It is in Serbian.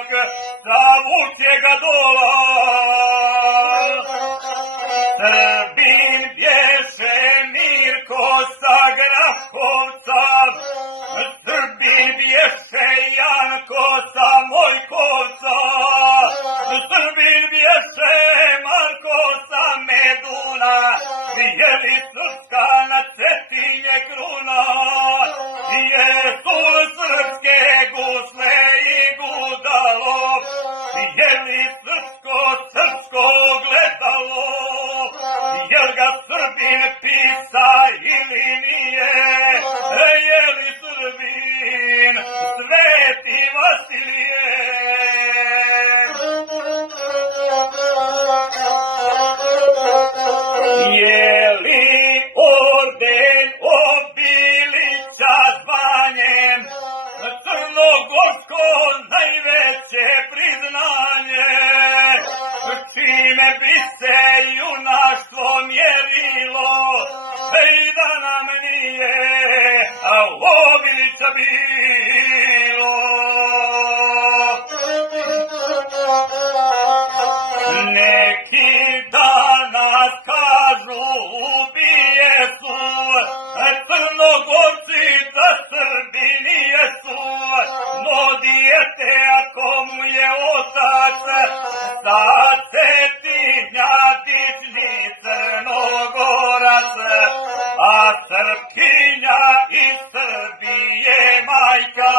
Isak sa vučjega dola. Srbin bješe Mirko sa Grahovca, Srbin bješe Janko sa Mojkovca, Srbin bješe Marko sa Meduna, jeli srpska na Cetinje kruna, jesu srpske gusle i gudalo, jeli srpsko gledalo, jel ga Srbin pisa ili nije, jeli Srbin Sveti Vasilije. Jeli orden obilica zvanjem, crnogorsko najveće priznanje, čime bi se junaštvo mjerilo, i da nam nije obilica bilo. Neki danas kažu ubije su, Crnogorci da Srbi nijesu, no dijete ako mu je otac, sa Cetinja dični Crnogorac, a Srpkinja iz Srbije majka,